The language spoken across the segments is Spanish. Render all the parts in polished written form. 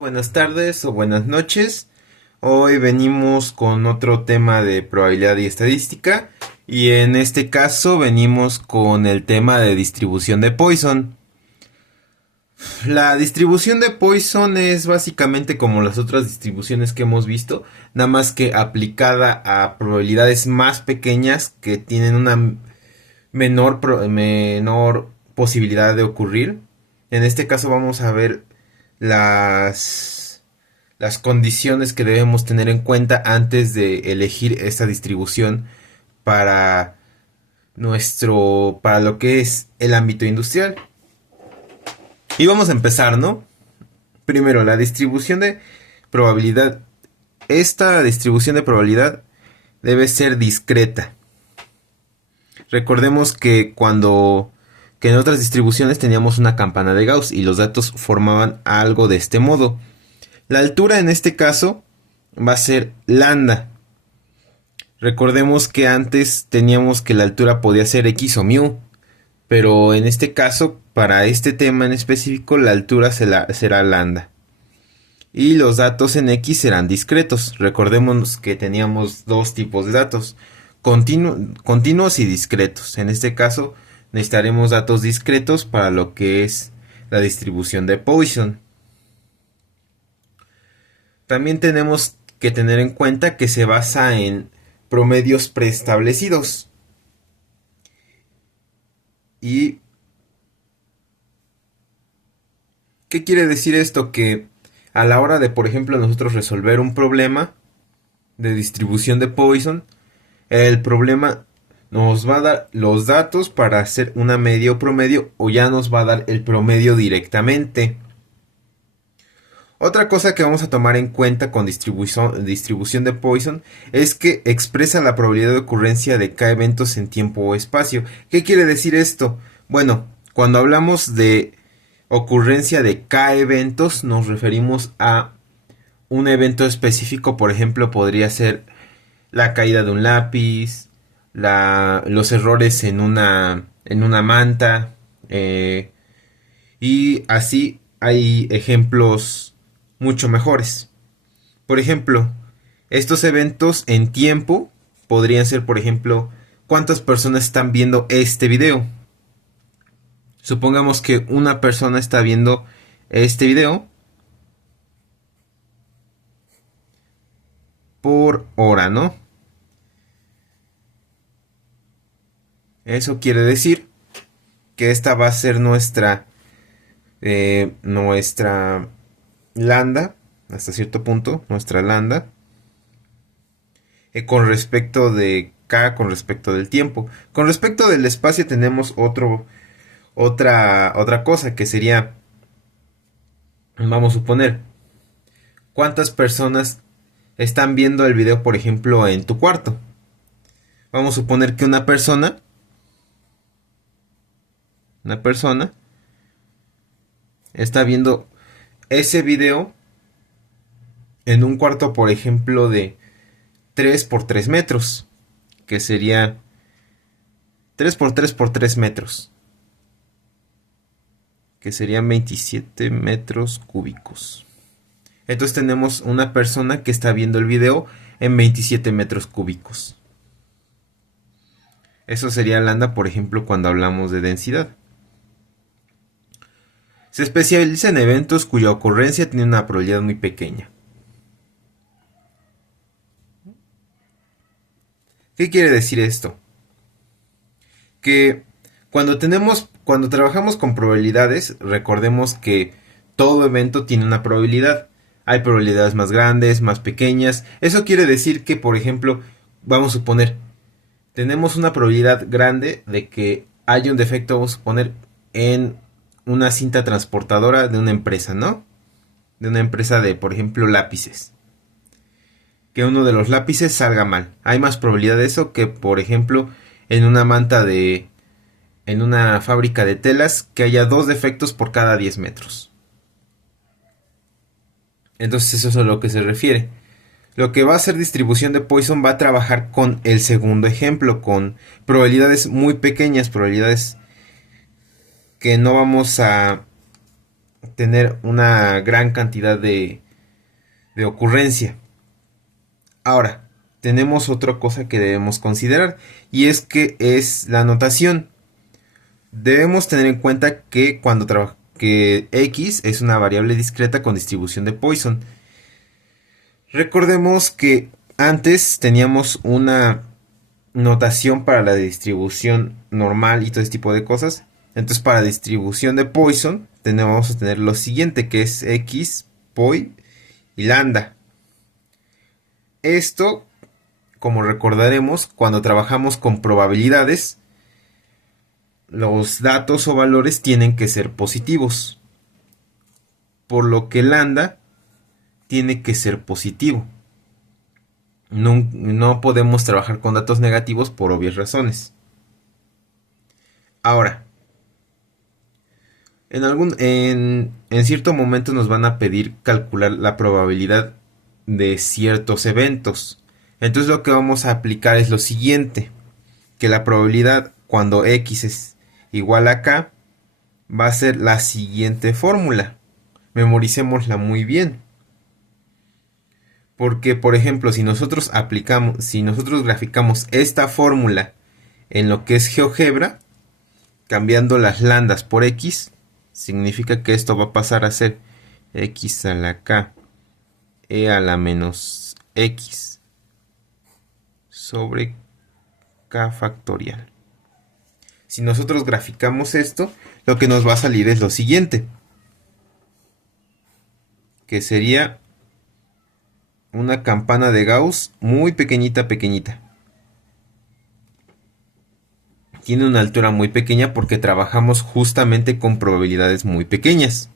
Buenas tardes o buenas noches. Hoy venimos con otro tema de probabilidad y estadística y en este caso venimos con el tema de distribución de Poisson. La distribución de Poisson es básicamente como las otras distribuciones que hemos visto, nada más que aplicada a probabilidades más pequeñas que tienen una menor posibilidad de ocurrir. En este caso vamos a ver las condiciones que debemos tener en cuenta antes de elegir esta distribución para para lo que es el ámbito industrial. Y vamos a empezar, ¿no? Primero, la distribución de probabilidad. Esta distribución de probabilidad debe ser discreta. Recordemos que en otras distribuciones teníamos una campana de Gauss y los datos formaban algo de este modo. La altura en este caso va a ser lambda. Recordemos que antes teníamos que la altura podía ser x o mu, pero en este caso, para este tema en específico, la altura será lambda. Y los datos en x serán discretos. Recordemos que teníamos dos tipos de datos, continuos y discretos. En este caso, necesitaremos datos discretos para lo que es la distribución de Poisson. También tenemos que tener en cuenta que se basa en promedios preestablecidos. ¿Y qué quiere decir esto? Que a la hora de, por ejemplo, nosotros resolver un problema de distribución de Poisson, el problema nos va a dar los datos para hacer una media o promedio, o ya nos va a dar el promedio directamente. Otra cosa que vamos a tomar en cuenta con distribución de Poisson es que expresa la probabilidad de ocurrencia de K eventos en tiempo o espacio. ¿Qué quiere decir esto? Bueno, cuando hablamos de ocurrencia de K eventos nos referimos a un evento específico. Por ejemplo, podría ser la caída de un lápiz, los errores en una manta, y así hay ejemplos mucho mejores. Por ejemplo, estos eventos en tiempo podrían ser, por ejemplo, cuántas personas están viendo este video. Supongamos que una persona está viendo este video por hora, ¿no? Eso quiere decir que esta va a ser nuestra lambda, hasta cierto punto, nuestra lambda, con respecto de K, con respecto del tiempo. Con respecto del espacio tenemos otra cosa que sería, vamos a suponer, cuántas personas están viendo el video, por ejemplo, en tu cuarto. Vamos a suponer que una persona está viendo ese video en un cuarto, por ejemplo, de 3 por 3 metros, que sería 3 por 3 por 3 metros, que serían 27 metros cúbicos. Entonces tenemos una persona que está viendo el video en 27 metros cúbicos. Eso sería lambda, por ejemplo, cuando hablamos de densidad. Se especializa en eventos cuya ocurrencia tiene una probabilidad muy pequeña. ¿Qué quiere decir esto? Que cuando trabajamos con probabilidades, recordemos que todo evento tiene una probabilidad. Hay probabilidades más grandes, más pequeñas. Eso quiere decir que, por ejemplo, vamos a suponer, tenemos una probabilidad grande de que haya un defecto, vamos a suponer, en una cinta transportadora de una empresa, ¿no? De una empresa de, por ejemplo, lápices. Que uno de los lápices salga mal. Hay más probabilidad de eso que, por ejemplo, en una fábrica de telas, que haya dos defectos por cada 10 metros. Entonces eso es a lo que se refiere. Lo que va a hacer distribución de Poisson va a trabajar con el segundo ejemplo, con probabilidades muy pequeñas, probabilidades que no vamos a tener una gran cantidad de ocurrencia. Ahora, tenemos otra cosa que debemos considerar y es que es la notación. Debemos tener en cuenta que que x es una variable discreta con distribución de Poisson. Recordemos que antes teníamos una notación para la distribución normal y todo ese tipo de cosas. Entonces, para distribución de Poisson vamos a tener lo siguiente, que es x, poi y lambda. Esto, como recordaremos, cuando trabajamos con probabilidades, los datos o valores tienen que ser positivos, por lo que lambda tiene que ser positivo. No podemos trabajar con datos negativos por obvias razones. Ahora, en cierto momento nos van a pedir calcular la probabilidad de ciertos eventos. Entonces lo que vamos a aplicar es lo siguiente, que la probabilidad cuando x es igual a k va a ser la siguiente fórmula. Memoricémosla muy bien. Porque, por ejemplo, si nosotros graficamos esta fórmula en lo que es GeoGebra, cambiando las lambdas por x, significa que esto va a pasar a ser x a la k e a la menos x sobre k factorial. Si nosotros graficamos esto, lo que nos va a salir es lo siguiente, que sería una campana de Gauss muy pequeñita, pequeñita. Tiene una altura muy pequeña porque trabajamos justamente con probabilidades muy pequeñas.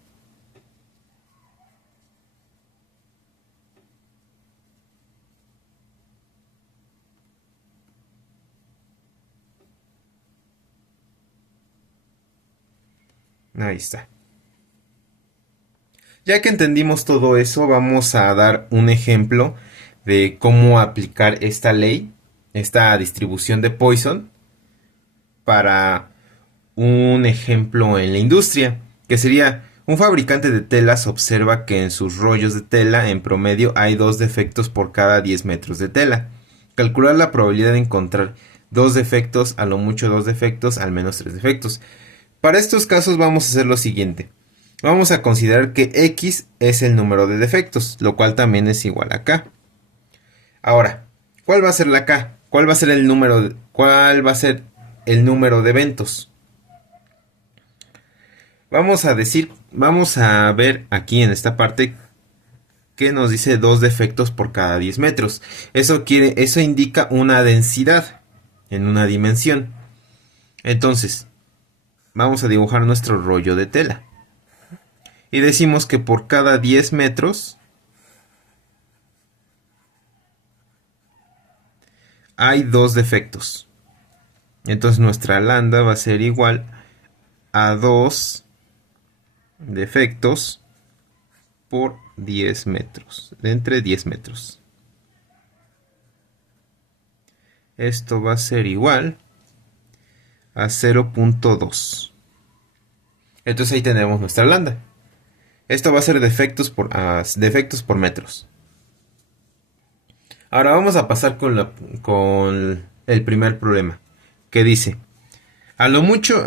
Ahí está. Ya que entendimos todo eso, vamos a dar un ejemplo de cómo aplicar esta ley, esta distribución de Poisson, para un ejemplo en la industria, que sería: un fabricante de telas observa que en sus rollos de tela en promedio hay 2 defectos por cada 10 metros de tela. Calcular la probabilidad de encontrar 2 defectos, a lo mucho 2 defectos, al menos 3 defectos. Para estos casos vamos a hacer lo siguiente. Vamos a considerar que x es el número de defectos, lo cual también es igual a k. Ahora, ¿cuál va a ser la k? ¿Cuál va a ser el número de eventos? Vamos a ver aquí en esta parte que nos dice 2 defectos por cada 10 metros. Eso indica una densidad en una dimensión. Entonces, vamos a dibujar nuestro rollo de tela. Y decimos que por cada 10 metros hay 2 defectos. Entonces nuestra lambda va a ser igual a 2 defectos por 10 metros, de entre 10 metros. Esto va a ser igual a 0.2. Entonces ahí tenemos nuestra lambda. Esto va a ser defectos por metros. Ahora vamos a pasar con el primer problema, que dice: a lo mucho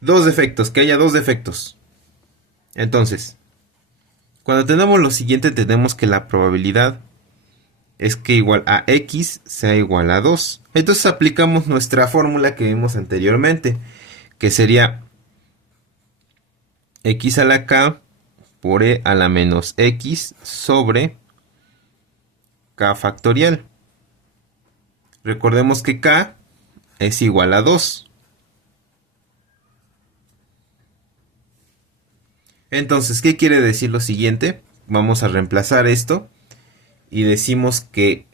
2 defectos, que haya 2 defectos. Entonces, cuando tenemos lo siguiente, tenemos que la probabilidad es que igual a x sea igual a 2. Entonces aplicamos nuestra fórmula que vimos anteriormente, que sería x a la k por e a la menos x sobre k factorial. Recordemos que k es igual a 2. Entonces, ¿qué quiere decir lo siguiente? Vamos a reemplazar esto y decimos que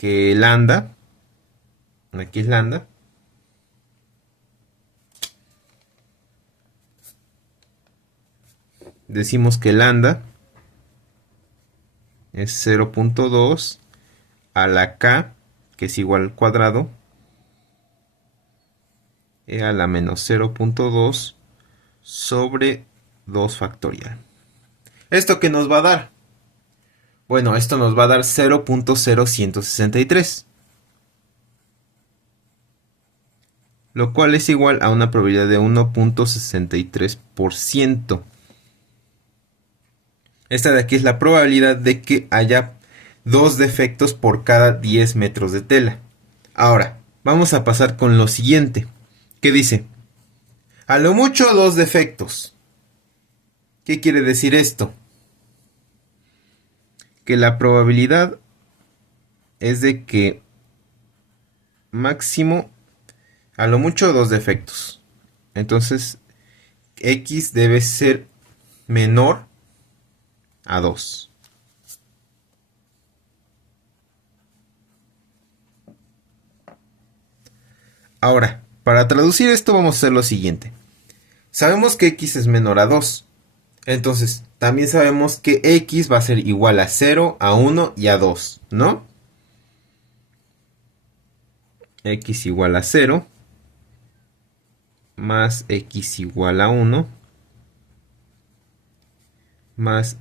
lambda, aquí es lambda, decimos que lambda es 0.2 a la k, que es igual al cuadrado, e a la menos 0.2 sobre 2 factorial. ¿Esto qué nos va a dar? Bueno, esto nos va a dar 0.0163. Lo cual es igual a una probabilidad de 1.63%. Esta de aquí es la probabilidad de que haya 2 defectos por cada 10 metros de tela. Ahora, vamos a pasar con lo siguiente. ¿Qué dice? A lo mucho 2 defectos. ¿Qué quiere decir esto? Que la probabilidad es de que máximo, a lo mucho 2 defectos. Entonces, X debe ser menor a 2. Ahora, para traducir esto vamos a hacer lo siguiente. Sabemos que X es menor a 2. Entonces, también sabemos que X va a ser igual a 0, a 1 y a 2, ¿no? X igual a 0 más X igual a 1 más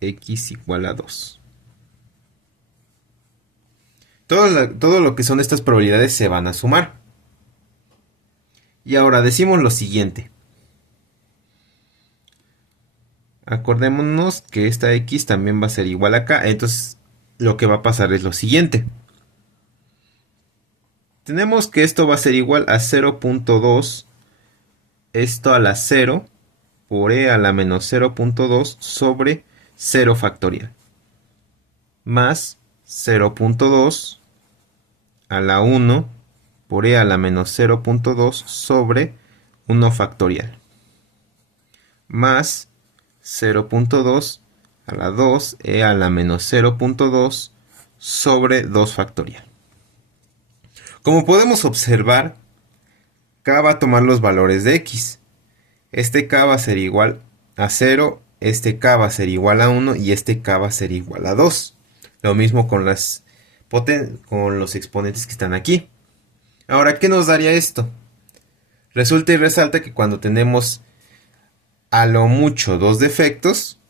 X igual a 2. Todo lo que son estas probabilidades se van a sumar. Y ahora decimos lo siguiente. Acordémonos que esta X también va a ser igual acá. Entonces lo que va a pasar es lo siguiente. Tenemos que esto va a ser igual a 0.2. Esto a la 0 por e a la menos 0.2 sobre 0 factorial. Más 0.2 a la 1 por e a la menos 0.2 sobre 1 factorial. Más 0.2 a la 2 e a la menos 0.2 sobre 2 factorial. Como podemos observar, k va a tomar los valores de x. Este k va a ser igual a 0, este k va a ser igual a 1 y este k va a ser igual a 2. Lo mismo con los exponentes que están aquí. Ahora, ¿qué nos daría esto? Resulta y resalta que cuando tenemos a lo mucho 2 defectos,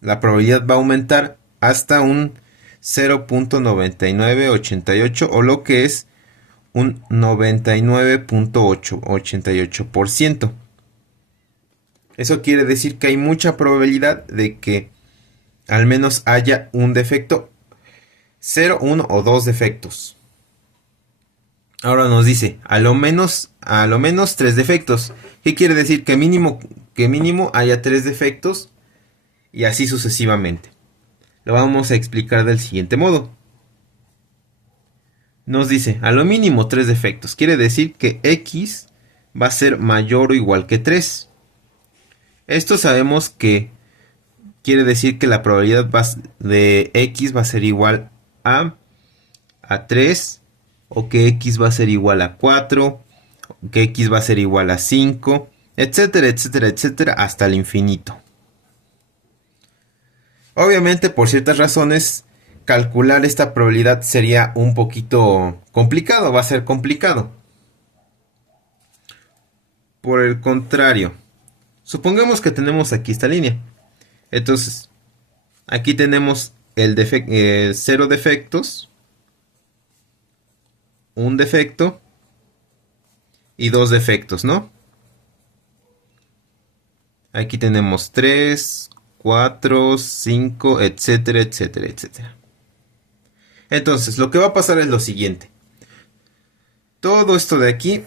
la probabilidad va a aumentar hasta un 0.9988 o lo que es un 99.88%. Eso quiere decir que hay mucha probabilidad de que al menos haya un defecto, 0, 1 o 2 defectos. Ahora nos dice, a lo menos 3 defectos. ¿Qué quiere decir? Que mínimo haya 3 defectos y así sucesivamente. Lo vamos a explicar del siguiente modo. Nos dice, a lo mínimo 3 defectos. Quiere decir que X va a ser mayor o igual que 3. Esto sabemos que quiere decir que la probabilidad de X va a ser igual a 3, o que X va a ser igual a 4, o que X va a ser igual a 5, etcétera, etcétera, etcétera, hasta el infinito. Obviamente, por ciertas razones, calcular esta probabilidad sería un poquito complicado, va a ser complicado. Por el contrario, supongamos que tenemos aquí esta línea. Entonces, aquí tenemos 0 defectos, un defecto y 2 defectos, ¿no? Aquí tenemos 3, 4, 5, etcétera, etcétera, etcétera. Entonces, lo que va a pasar es lo siguiente. Todo esto de aquí,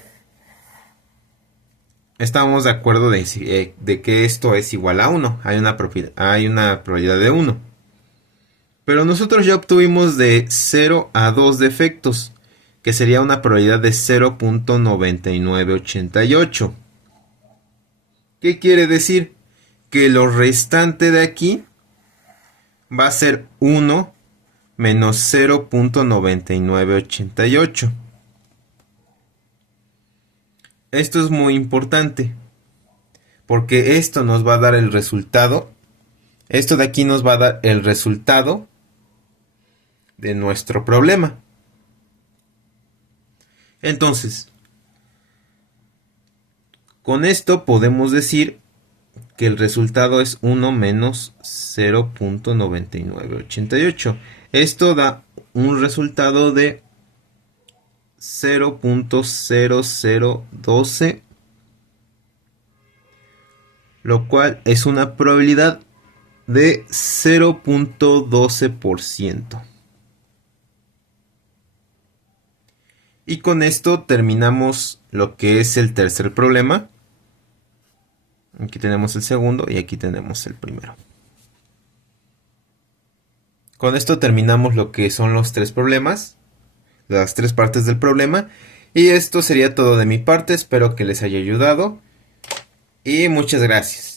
estamos de acuerdo de que esto es igual a 1. Hay una probabilidad de 1. Pero nosotros ya obtuvimos de 0 a 2 defectos, que sería una probabilidad de 0.9988. ¿Qué quiere decir? Que lo restante de aquí va a ser 1 menos 0.9988. Esto es muy importante, porque esto nos va a dar el resultado. Esto de aquí nos va a dar el resultado de nuestro problema. Entonces, Con esto podemos decir que el resultado es 1 menos 0.9988. Esto da un resultado de 0.0012, lo cual es una probabilidad de 0.12%. Y con esto terminamos lo que es el tercer problema. Aquí tenemos el segundo y aquí tenemos el primero. Con esto terminamos lo que son los tres problemas, las tres partes del problema. Y esto sería todo de mi parte, espero que les haya ayudado y muchas gracias.